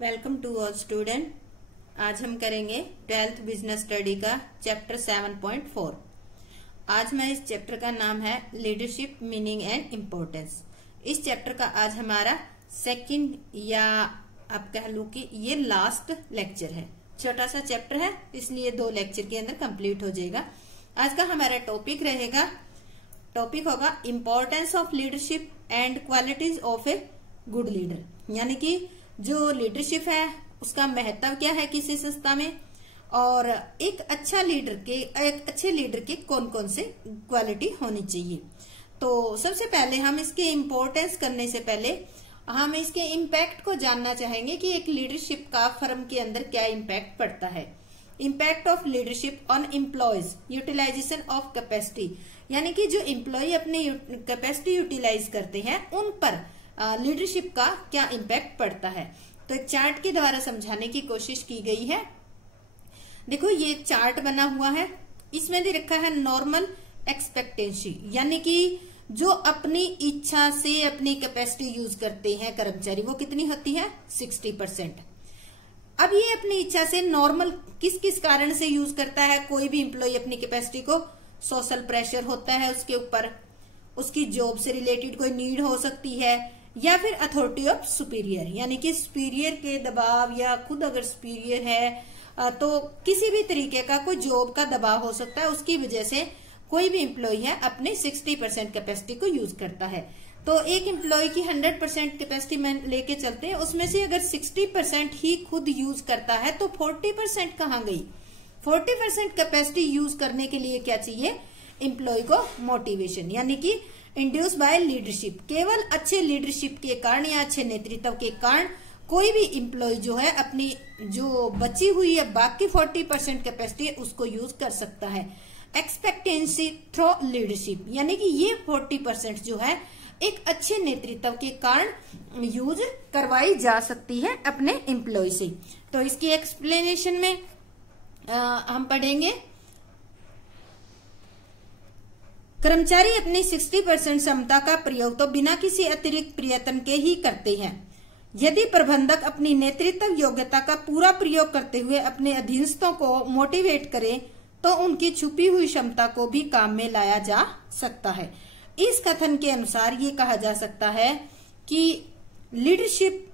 Welcome to all student. आज हम करेंगे 12th बिजनेस स्टडी का चैप्टर 7.4। आज मैं इस चैप्टर का नाम है लीडरशिप मीनिंग एंड इम्पोर्टेंस। इस चैप्टर का आज हमारा सेकंड या आप कह लो कि ये लास्ट लेक्चर है। छोटा सा चैप्टर है इसलिए 2 लेक्चर के अंदर कंप्लीट हो जाएगा। आज का हमारा टॉपिक होगा importance of leadership and qualities of a good leader, यानी कि जो लीडरशिप है उसका महत्व क्या है किसी संस्था में, और एक अच्छे लीडर के कौन कौन से क्वालिटी होनी चाहिए। तो सबसे पहले हम इसके इम्पोर्टेंस करने से पहले हम इसके इम्पैक्ट को जानना चाहेंगे कि एक लीडरशिप का फर्म के अंदर क्या इम्पैक्ट पड़ता है। Impact of leadership on employees utilisation of capacity, यानी कि जो एम्प्लॉय अपनी कैपेसिटी यूटिलाइज करते हैं उन पर लीडरशिप का क्या इम्पैक्ट पड़ता है। तो एक चार्ट के द्वारा समझाने की कोशिश की गई है। देखो ये एक चार्ट बना हुआ है, इसमें दे रखा है नॉर्मल एक्सपेक्टेंसी, यानी कि जो अपनी इच्छा से अपनी कैपेसिटी यूज करते हैं कर्मचारी, वो कितनी होती है 60%। अब ये अपनी इच्छा से नॉर्मल किस किस कारण से यूज करता है। कोई भी एम्प्लॉय अपनी कैपेसिटी को सोशल प्रेशर होता है उसके ऊपर, उसकी जॉब से रिलेटेड कोई नीड हो सकती है, या फिर अथॉरिटी ऑफ सुपीरियर, यानी कि सुपीरियर के दबाव, या खुद अगर सुपीरियर है तो किसी भी तरीके का कोई जॉब का दबाव हो सकता है। उसकी वजह से कोई भी एम्प्लॉय है अपने 60% कैपेसिटी को यूज करता है। तो एक एम्प्लॉय की 100% कैपेसिटी में लेके चलते हैं, उसमें से अगर 60% ही खुद यूज करता है तो 40% कहाँ गई। 40% कैपेसिटी यूज करने के लिए क्या चाहिए, एम्प्लॉय को मोटिवेशन, यानी कि इंड्यूस बाय लीडरशिप। केवल अच्छे लीडरशिप के कारण या अच्छे नेतृत्व के कारण कोई भी एम्प्लॉय जो है अपनी जो बची हुई है बाकी 40% कैपेसिटी है उसको यूज कर सकता है। एक्सपेक्टेंसी थ्रू लीडरशिप, यानी कि ये 40% जो है एक अच्छे नेतृत्व के कारण यूज करवाई जा सकती है अपने एम्प्लॉय से। तो इसकी एक्सप्लेनेशन में हम पढ़ेंगे, कर्मचारी अपनी 60% क्षमता का प्रयोग तो बिना किसी अतिरिक्त प्रयत्न के ही करते हैं। यदि प्रबंधक अपनी नेतृत्व योग्यता का पूरा प्रयोग करते हुए अपने अधीनस्थों को मोटिवेट करे तो उनकी छुपी हुई क्षमता को भी काम में लाया जा सकता है। इस कथन के अनुसार ये कहा जा सकता है कि लीडरशिप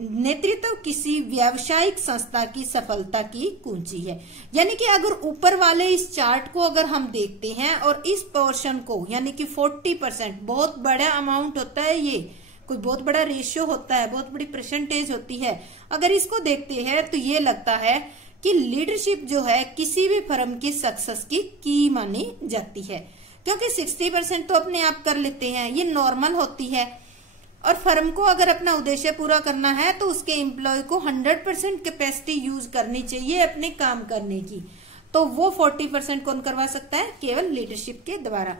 नेतृत्व किसी व्यावसायिक संस्था की सफलता की कुंजी है। यानी कि अगर ऊपर वाले इस चार्ट को अगर हम देखते हैं और इस पोर्शन को, यानी कि 40% बहुत बड़ा अमाउंट होता है, ये कोई बहुत बड़ा रेशियो होता है, बहुत बड़ी परसेंटेज होती है। अगर इसको देखते हैं तो ये लगता है कि लीडरशिप जो है किसी भी फर्म की सक्सेस की मानी जाती है, क्योंकि 60% तो अपने आप कर लेते हैं, ये नॉर्मल होती है। और फर्म को अगर अपना उद्देश्य पूरा करना है तो उसके एम्प्लॉय को 100% कैपेसिटी यूज करनी चाहिए अपने काम करने की। तो वो 40% कौन करवा सकता है, केवल लीडरशिप के द्वारा।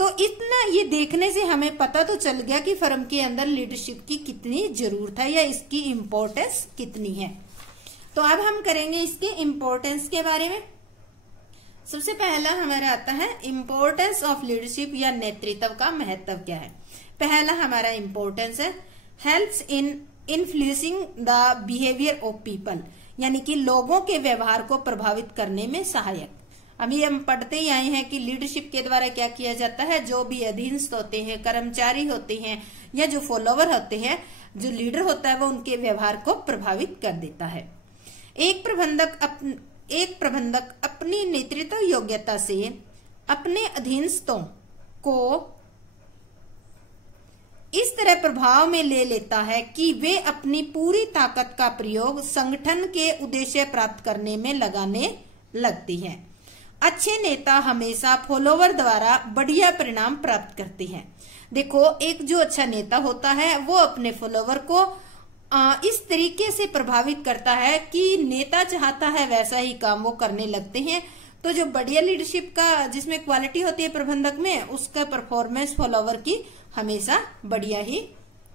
तो इतना ये देखने से हमें पता तो चल गया कि फर्म के अंदर लीडरशिप की कितनी जरूरत है या इसकी इम्पोर्टेंस कितनी है। तो अब हम करेंगे इसके इम्पोर्टेंस के बारे में। सबसे पहला हमारा आता है इम्पोर्टेंस ऑफ लीडरशिप या नेतृत्व का महत्व क्या है। पहला हमारा इम्पोर्टेंस है helps in influencing the behaviour of people, यानी कि लोगों के व्यवहार को प्रभावित करने में सहायक। अभी हम पढ़ते ही आए हैं कि लीडरशिप के द्वारा क्या किया जाता है, जो भी अधीनस्थ होते हैं, कर्मचारी होते हैं या जो फॉलोवर होते हैं, जो लीडर होता है वो उनके व्यवहार को प्रभावित कर देता है। एक प्रबंधक अपनी नेतृत्व योग्यता से अपने अधीनस्थों को इस तरह प्रभाव में ले लेता है कि वे अपनी पूरी ताकत का प्रयोग संगठन के उद्देश्य प्राप्त करने में लगाने लगती हैं। अच्छे नेता हमेशा फॉलोवर द्वारा बढ़िया परिणाम प्राप्त करते हैं। देखो एक जो अच्छा नेता होता है वो अपने फॉलोवर को इस तरीके से प्रभावित करता है कि नेता चाहता है वैसा ही काम वो करने लगते हैं। तो जो बढ़िया लीडरशिप का जिसमें क्वालिटी होती है प्रबंधक में, उसका परफॉर्मेंस फॉलोवर की हमेशा बढ़िया ही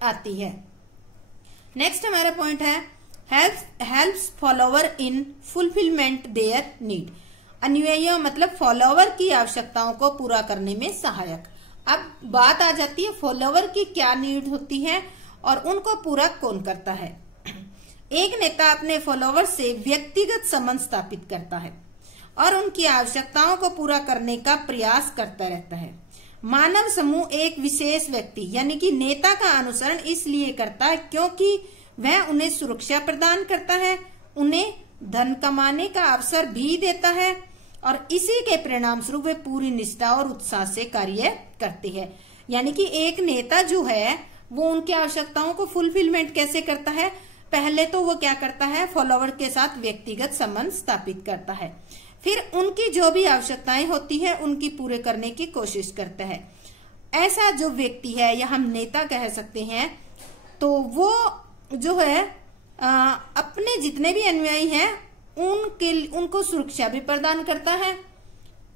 आती है। नेक्स्ट हमारा पॉइंट है helps follower in fulfilment their need. अनुयायियों मतलब फॉलोवर की आवश्यकताओं को पूरा करने में सहायक। अब बात आ जाती है फॉलोवर की क्या नीड होती है और उनको पूरा कौन करता है। एक नेता अपने फॉलोवर्स से व्यक्तिगत संबंध स्थापित करता है और उनकी आवश्यकताओं को पूरा करने का प्रयास करता रहता है। मानव समूह एक विशेष व्यक्ति यानी कि नेता का अनुसरण इसलिए करता है क्योंकि वह उन्हें सुरक्षा प्रदान करता है, उन्हें धन कमाने का अवसर भी देता है और इसी के परिणाम स्वरूप वे पूरी निष्ठा और उत्साह से कार्य करते हैं। यानी कि एक नेता जो है वो उनकी आवश्यकताओं को फुलफिलमेंट कैसे करता है, पहले तो वो क्या करता है, फॉलोवर के साथ व्यक्तिगत संबंध स्थापित करता है, फिर उनकी जो भी आवश्यकताएं होती है उनकी पूरे करने की कोशिश करता है। ऐसा जो व्यक्ति है या हम नेता कह सकते हैं, तो वो जो है अपने जितने भी अनुयायी हैं उनको सुरक्षा भी प्रदान करता है,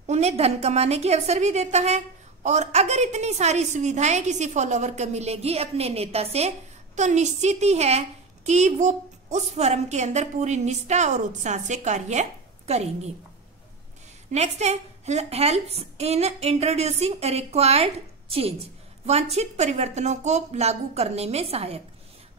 उन्हें धन कमाने के अवसर भी देता है और अगर इतनी सारी सुविधाएं किसी फॉलोवर को मिलेगी अपने नेता से तो निश्चित ही है कि वो उस फर्म के अंदर पूरी निष्ठा और उत्साह से कार्य करेंगे। नेक्स्ट है helps in introducing required change, वांछित परिवर्तनों को लागू करने में सहायक।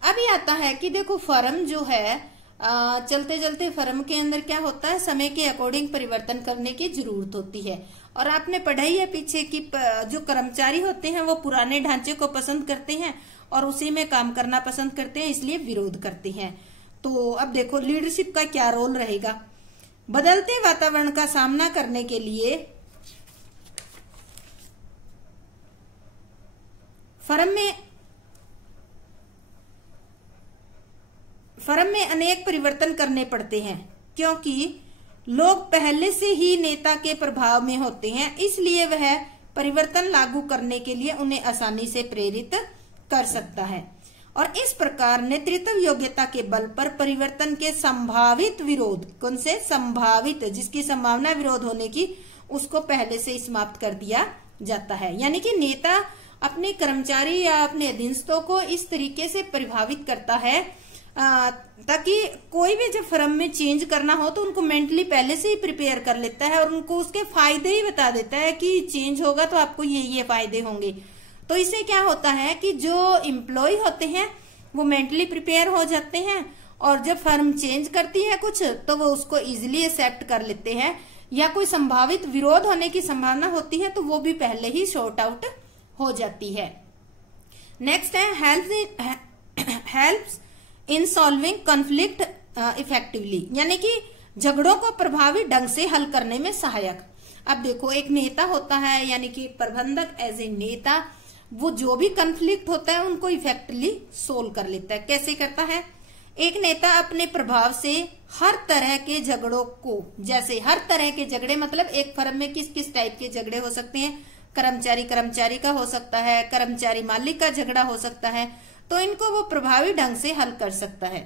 अभी आता है कि देखो फर्म जो है चलते चलते फर्म के अंदर क्या होता है, समय के अकॉर्डिंग परिवर्तन करने की जरूरत होती है और आपने पढ़ाई है पीछे की जो कर्मचारी होते हैं वो पुराने ढांचे को पसंद करते हैं और उसी में काम करना पसंद करते हैं, इसलिए विरोध करते हैं। तो अब देखो लीडरशिप का क्या रोल रहेगा। बदलते वातावरण का सामना करने के लिए फर्म में अनेक परिवर्तन करने पड़ते हैं क्योंकि लोग पहले से ही नेता के प्रभाव में होते हैं, इसलिए वह परिवर्तन लागू करने के लिए उन्हें आसानी से प्रेरित कर सकता है और इस प्रकार नेतृत्व योग्यता के बल पर परिवर्तन के संभावित विरोध, कौन से संभावित, जिसकी संभावना विरोध होने की, उसको पहले से समाप्त कर दिया जाता है। यानी कि नेता अपने कर्मचारी या अपने अधीनस्थों को इस तरीके से प्रभावित करता है ताकि कोई भी जब फर्म में चेंज करना हो तो उनको मेंटली पहले से ही प्रिपेयर कर लेता है और उनको उसके फायदे ही बता देता है कि चेंज होगा तो आपको ये फायदे होंगे। तो इससे क्या होता है कि जो एम्प्लॉय होते हैं वो मेंटली प्रिपेयर हो जाते हैं और जब फर्म चेंज करती है कुछ तो वो उसको इजिली एक्सेप्ट कर लेते हैं, या कोई संभावित विरोध होने की संभावना होती है तो वो भी पहले ही सॉर्ट आउट हो जाती है। नेक्स्ट है helps in solving conflict effectively, यानी कि झगड़ों को प्रभावी ढंग से हल करने में सहायक। अब देखो एक नेता होता है यानी कि प्रबंधक एज ए नेता, वो जो भी कॉन्फ्लिक्ट होता है उनको इफेक्टिवली सोल्व कर लेता है। कैसे करता है, एक नेता अपने प्रभाव से हर तरह के झगड़ों को, जैसे हर तरह के झगड़े मतलब एक फर्म में किस किस टाइप के झगड़े हो सकते हैं, कर्मचारी कर्मचारी का हो सकता है, कर्मचारी मालिक का झगड़ा हो सकता है, तो इनको वो प्रभावी ढंग से हल कर सकता है।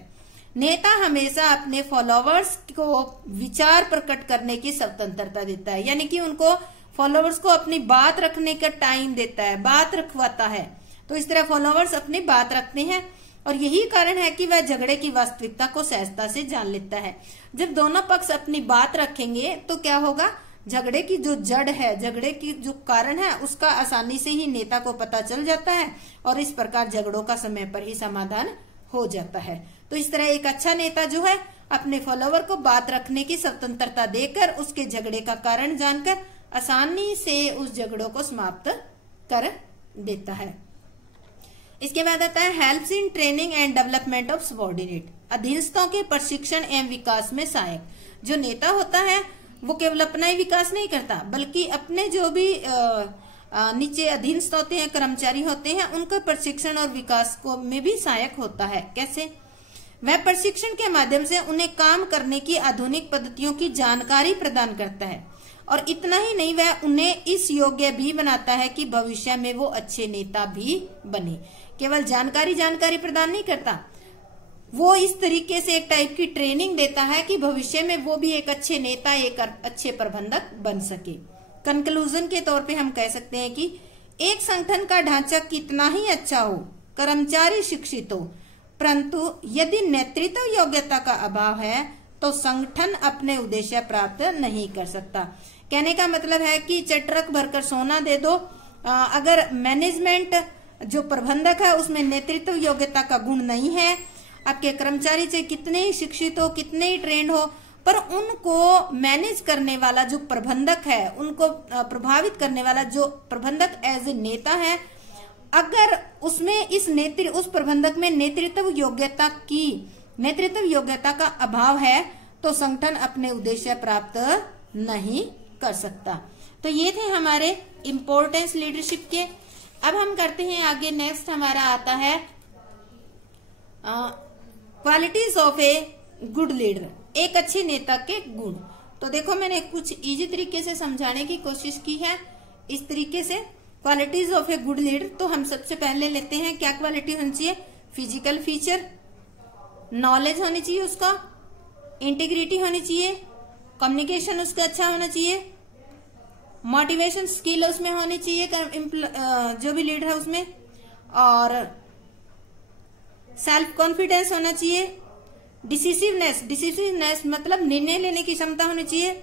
नेता हमेशा अपने फॉलोवर्स को विचार प्रकट करने की स्वतंत्रता देता है, यानी कि उनको फॉलोवर्स को अपनी बात रखने का टाइम देता है, बात रखवाता है। तो इस तरह फॉलोवर्स अपनी बात रखते हैं और यही कारण है कि वह झगड़े की वास्तविकता को सहजता से जान लेता है। जब दोनों पक्ष अपनी बात रखेंगे तो क्या होगा, झगड़े की जो जड़ है, झगड़े की जो कारण है, उसका आसानी से ही नेता को पता चल जाता है और इस प्रकार झगड़ों का समय पर ही समाधान हो जाता है। तो इस तरह एक अच्छा नेता जो है अपने फॉलोवर को बात रखने की स्वतंत्रता देकर उसके झगड़े का कारण जानकर आसानी से उस झगड़ों को समाप्त कर देता है। इसके बाद आता है helps in training and development of subordinate, अधीनस्थों के प्रशिक्षण एवं विकास में सहायक। जो नेता होता है वो केवल अपना ही विकास नहीं करता बल्कि अपने जो भी नीचे अधीनस्थ होते हैं, कर्मचारी होते हैं, उनका प्रशिक्षण और विकास को में भी सहायक होता है। कैसे, वह प्रशिक्षण के माध्यम से उन्हें काम करने की आधुनिक पद्धतियों की जानकारी प्रदान करता है और इतना ही नहीं, वह उन्हें इस योग्य भी बनाता है कि भविष्य में वो अच्छे नेता भी बने। केवल जानकारी प्रदान नहीं करता, वो इस तरीके से एक टाइप की ट्रेनिंग देता है कि भविष्य में वो भी एक अच्छे नेता, एक अच्छे प्रबंधक बन सके। कंक्लूजन के तौर पे हम कह सकते हैं कि एक संगठन का ढांचा कितना ही अच्छा हो, कर्मचारी शिक्षित हो, परंतु यदि नेतृत्व योग्यता का अभाव है तो संगठन अपने उद्देश्य प्राप्त नहीं कर सकता। कहने का मतलब है कि चटरक भरकर सोना दे दो, अगर मैनेजमेंट जो प्रबंधक है उसमें नेतृत्व योग्यता का गुण नहीं है आपके कर्मचारी चाहे कितने ही शिक्षित हो, कितने ही ट्रेंड हो, पर उनको मैनेज करने वाला जो प्रबंधक है, उनको प्रभावित करने वाला जो प्रबंधक एज ए नेता है, अगर उसमें उस प्रबंधक में नेतृत्व योग्यता का अभाव है तो संगठन अपने उद्देश्य प्राप्त नहीं कर सकता। तो ये थे हमारे इम्पोर्टेंस लीडरशिप के। अब हम करते हैं आगे, नेक्स्ट हमारा आता है qualities of a good leader, एक अच्छे नेता के गुण। तो देखो मैंने कुछ इजी तरीके से समझाने की कोशिश की है। इस तरीके से qualities of a good leader, तो हम सबसे पहले लेते हैं क्या क्वालिटी होनी चाहिए। फिजिकल फीचर, नॉलेज होनी चाहिए उसका, इंटीग्रिटी होनी चाहिए, कम्युनिकेशन उसका अच्छा होना चाहिए, मोटिवेशन स्किल उसमें होनी चाहिए जो भी लीडर है उसमें, और सेल्फ कॉन्फिडेंस होना चाहिए, डिसिसिवनेस मतलब निर्णय लेने की क्षमता होनी चाहिए,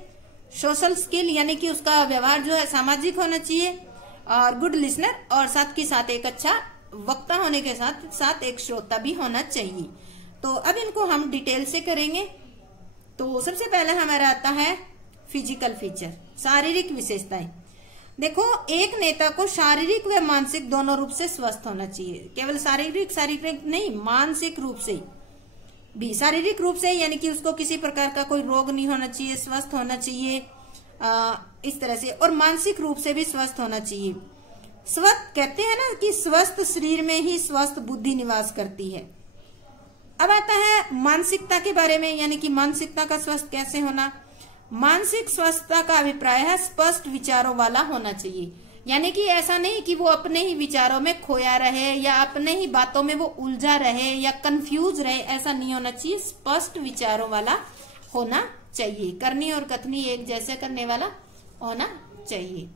सोशल स्किल यानी कि उसका व्यवहार जो है सामाजिक होना चाहिए, और गुड लिसनर, और साथ के साथ एक अच्छा वक्ता होने के साथ साथ एक श्रोता भी होना चाहिए। तो अब इनको हम डिटेल से करेंगे। तो सबसे पहले हमारा आता है फिजिकल फीचर, शारीरिक विशेषताएं। देखो एक नेता को शारीरिक व मानसिक दोनों रूप से स्वस्थ होना चाहिए। केवल शारीरिक नहीं, मानसिक रूप से भी। शारीरिक रूप से यानी कि उसको किसी प्रकार का कोई रोग नहीं होना चाहिए, स्वस्थ होना चाहिए इस तरह से, और मानसिक रूप से भी स्वस्थ होना चाहिए। स्वस्थ कहते हैं ना कि स्वस्थ शरीर में ही स्वस्थ बुद्धि निवास करती है। अब आता है मानसिकता के बारे में, यानी कि मानसिकता का स्वस्थ कैसे होना। मानसिक स्वस्थता का अभिप्राय है स्पष्ट विचारों वाला होना चाहिए, यानी कि ऐसा नहीं कि वो अपने ही विचारों में खोया रहे या अपने ही बातों में वो उलझा रहे या कंफ्यूज रहे, ऐसा नहीं होना चाहिए। स्पष्ट विचारों वाला होना चाहिए, करनी और कथनी एक जैसे करने वाला होना चाहिए।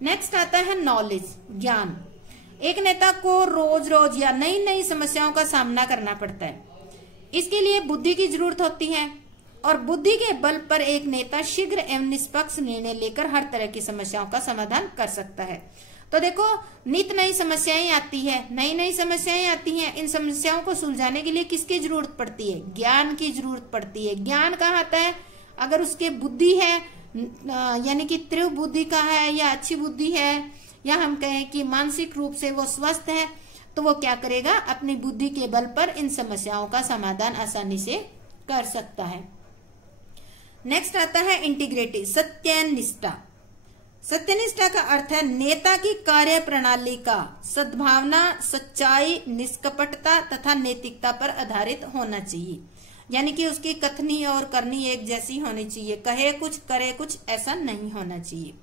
नेक्स्ट आता है नॉलेज, ज्ञान। एक नेता को रोज रोज या नई नई समस्याओं का सामना करना पड़ता है, इसके लिए बुद्धि की जरूरत होती है, और बुद्धि के बल पर एक नेता शीघ्र एवं निष्पक्ष निर्णय लेकर हर तरह की समस्याओं का समाधान कर सकता है। तो देखो नित नई समस्याएं आती है, नई नई समस्याएं आती हैं, इन समस्याओं को सुलझाने के लिए किसकी जरूरत पड़ती है? ज्ञान की जरूरत पड़ती है। ज्ञान कहाँ आता है? अगर उसके बुद्धि है, यानी कि तीव्र बुद्धि का है या अच्छी बुद्धि है, या हम कहें कि मानसिक रूप से वो स्वस्थ है, तो वो क्या करेगा? अपनी बुद्धि के बल पर इन समस्याओं का समाधान आसानी से कर सकता है। नेक्स्ट आता है इंटीग्रिटी, सत्यनिष्ठा। सत्यनिष्ठा का अर्थ है नेता की कार्य प्रणाली का सद्भावना, सच्चाई, निष्कपटता तथा नैतिकता पर आधारित होना चाहिए, यानी कि उसकी कथनी और करनी एक जैसी होनी चाहिए, कहे कुछ करे कुछ, ऐसा नहीं होना चाहिए।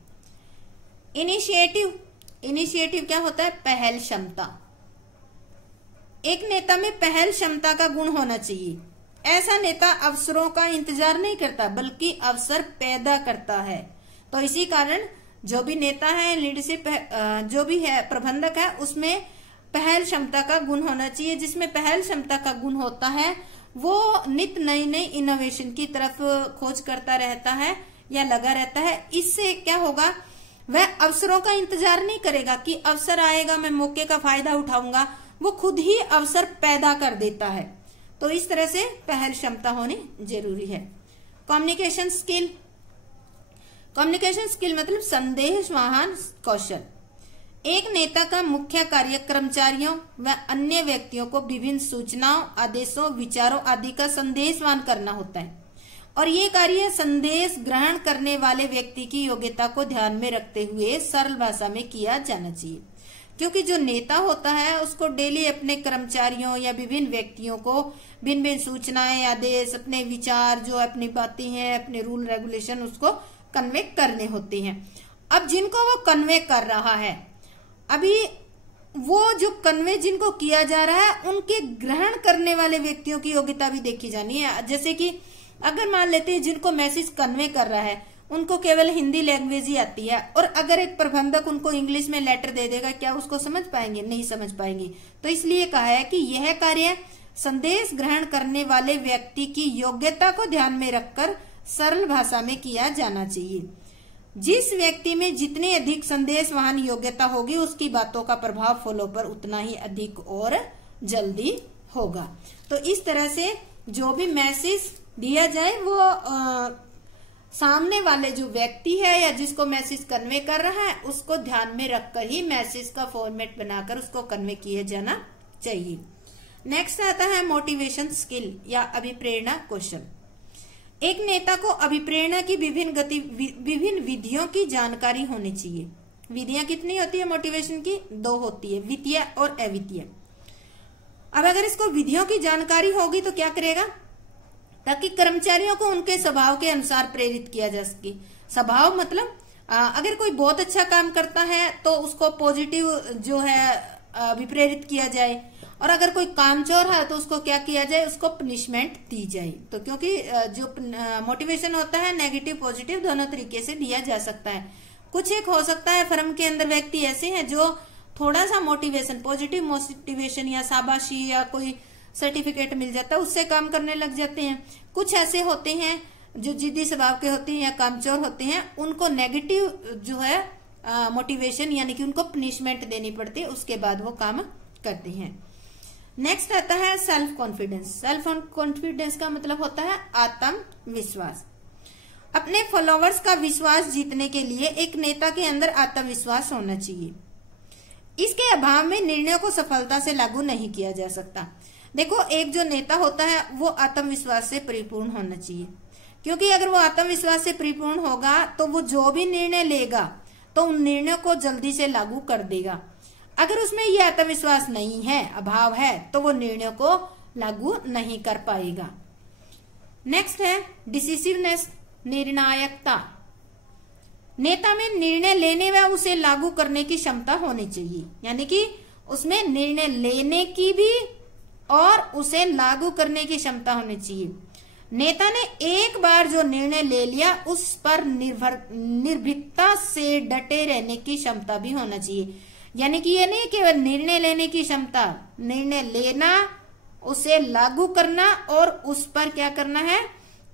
इनिशिएटिव क्या होता है? पहल क्षमता। एक नेता में पहल क्षमता का गुण होना चाहिए। ऐसा नेता अवसरों का इंतजार नहीं करता बल्कि अवसर पैदा करता है। तो इसी कारण जो भी नेता है, लीडरशिप जो भी है, प्रबंधक है, उसमें पहल क्षमता का गुण होना चाहिए। जिसमें पहल क्षमता का गुण होता है वो नित नई नई इनोवेशन की तरफ खोज करता रहता है या लगा रहता है। इससे क्या होगा? वह अवसरों का इंतजार नहीं करेगा कि अवसर आएगा मैं मौके का फायदा उठाऊंगा, वो खुद ही अवसर पैदा कर देता है। तो इस तरह से पहल क्षमता होनी जरूरी है। कम्युनिकेशन स्किल मतलब संदेशवाहन कौशल। एक नेता का मुख्य कार्य कर्मचारियों व अन्य व्यक्तियों को विभिन्न सूचनाओं, आदेशों, विचारों आदि का संदेशवान करना होता है, और ये कार्य संदेश ग्रहण करने वाले व्यक्ति की योग्यता को ध्यान में रखते हुए सरल भाषा में किया जाना चाहिए। क्योंकि जो नेता होता है उसको डेली अपने कर्मचारियों या विभिन्न व्यक्तियों को भिन्न भिन्न सूचनाएं, आदेश, अपने विचार, जो अपनी बातें हैं, अपने रूल रेगुलेशन उसको कन्वे करने होते हैं। अब जिनको वो कन्वे कर रहा है, अभी वो जो कन्वे जिनको किया जा रहा है उनके ग्रहण करने वाले व्यक्तियों की योग्यता भी देखी जानी है। जैसे कि अगर मान लेते हैं जिनको मैसेज कन्वे कर रहा है उनको केवल हिंदी लैंग्वेज ही आती है, और अगर एक प्रबंधक उनको इंग्लिश में लेटर दे देगा, क्या उसको समझ पाएंगे? नहीं समझ पाएंगे। तो इसलिए कहा है कि यह कार्य संदेश ग्रहण करने वाले व्यक्ति की योग्यता को ध्यान में रखकर सरल भाषा में किया जाना चाहिए। जिस व्यक्ति में जितनी अधिक संदेश वहन योग्यता होगी उसकी बातों का प्रभाव फॉलो पर उतना ही अधिक और जल्दी होगा। तो इस तरह से जो भी मैसेज दिया जाए वो सामने वाले जो व्यक्ति है या जिसको मैसेज कन्वे कर रहा है उसको ध्यान में रखकर ही मैसेज का फॉर्मेट बनाकर उसको कन्वे किया जाना चाहिए। नेक्स्ट आता है मोटिवेशन स्किल या अभिप्रेरणा कौशल। एक नेता को अभिप्रेरणा की विभिन्न विधियों की जानकारी होनी चाहिए। विधियां कितनी होती है मोटिवेशन की? 2 होती है, वित्तीय और अवित्तीय। अब अगर इसको विधियों की जानकारी होगी तो क्या करेगा? ताकि कर्मचारियों को उनके स्वभाव के अनुसार प्रेरित किया जा सके। स्वभाव मतलब अगर कोई बहुत अच्छा काम करता है तो उसको पॉजिटिव जो है अभिप्रेरित किया जाए, और अगर कोई कामचोर है तो उसको क्या किया जाए? उसको पनिशमेंट दी जाए। तो क्योंकि जो मोटिवेशन होता है नेगेटिव पॉजिटिव दोनों तरीके से दिया जा सकता है। कुछ एक हो सकता है फर्म के अंदर व्यक्ति ऐसे हैं जो थोड़ा सा मोटिवेशन पॉजिटिव मोटिवेशन या शाबाशी या कोई सर्टिफिकेट मिल जाता है उससे काम करने लग जाते हैं। कुछ ऐसे होते हैं जो जिद्दी स्वभाव के होते हैं या कामचोर होते हैं, उनको नेगेटिव जो है मोटिवेशन यानी कि उनको पनिशमेंट देनी पड़ती है, उसके बाद वो काम करते हैं। नेक्स्ट आता है सेल्फ कॉन्फिडेंस। सेल्फ कॉन्फिडेंस का मतलब होता है आत्मविश्वास। अपने फॉलोवर्स का विश्वास जीतने के लिए एक नेता के अंदर आत्मविश्वास होना चाहिए। इसके अभाव में निर्णयों को सफलता से लागू नहीं किया जा सकता। देखो, एक जो नेता होता है वो आत्मविश्वास से परिपूर्ण होना चाहिए, क्योंकि अगर वो आत्मविश्वास से परिपूर्ण होगा तो वो जो भी निर्णय लेगा तो उन निर्णयों को जल्दी से लागू कर देगा। अगर उसमें ये आत्मविश्वास नहीं है, अभाव है, तो वो निर्णयों को लागू नहीं कर पाएगा। नेक्स्ट है डिसिसिवनेस, निर्णायकता। नेता में निर्णय लेने व उसे लागू करने की क्षमता होनी चाहिए, यानी कि उसमें निर्णय लेने की भी और उसे लागू करने की क्षमता होनी चाहिए। नेता ने एक बार जो निर्णय ले लिया उस पर निर्भीकता से डटे रहने की क्षमता भी होना चाहिए। यानी कि ये नहीं केवल निर्णय लेने की क्षमता, निर्णय लेना, उसे लागू करना और उस पर क्या करना है,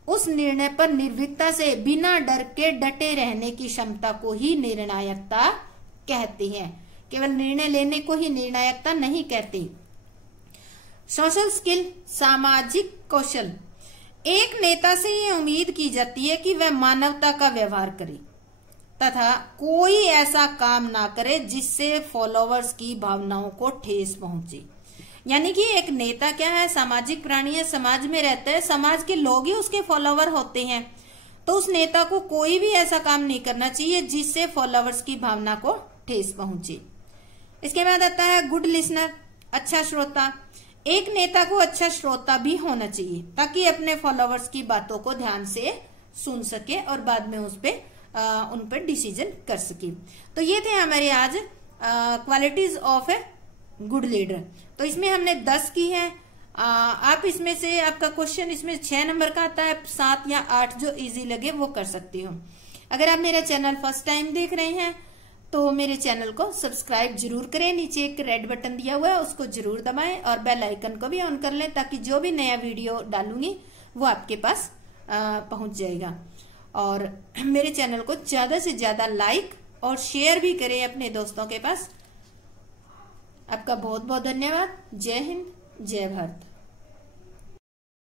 उस निर्णय पर निर्भीकता से बिना डर के डटे रहने की क्षमता को ही निर्णायकता कहते हैं। केवल निर्णय लेने को ही निर्णायकता नहीं कहते। सोशल स्किल, सामाजिक कौशल। एक नेता से ये उम्मीद की जाती है कि वह मानवता का व्यवहार करे तथा कोई ऐसा काम ना करे जिससे फॉलोवर्स की भावनाओं को ठेस पहुंचे। यानी कि एक नेता क्या है, सामाजिक प्राणी है, समाज में रहता है, समाज के लोग ही उसके फॉलोवर होते हैं। तो उस नेता को कोई भी ऐसा काम नहीं करना चाहिए जिससे फॉलोवर्स की भावना को ठेस पहुंचे। इसके बाद आता है गुड लिसनर, अच्छा श्रोता। एक नेता को अच्छा श्रोता भी होना चाहिए ताकि अपने फॉलोवर्स की बातों को ध्यान से सुन सके और बाद में उन पर डिसीजन कर सके। तो ये थे हमारे आज qualities of a good leader. तो इसमें हमने 10 की है। आप इसमें से आपका क्वेश्चन इसमें 6 नंबर का आता है, 7 या 8 जो इजी लगे वो कर सकती हो। अगर आप मेरा चैनल फर्स्ट टाइम देख रहे हैं तो मेरे चैनल को सब्सक्राइब जरूर करें। नीचे एक रेड बटन दिया हुआ है उसको जरूर दबाएं और बेल आइकन को भी ऑन कर लें ताकि जो भी नया वीडियो डालूंगी वो आपके पास पहुंच जाएगा। और मेरे चैनल को ज्यादा से ज्यादा लाइक और शेयर भी करें अपने दोस्तों के पास। आपका बहुत बहुत धन्यवाद। जय हिंद, जय भारत।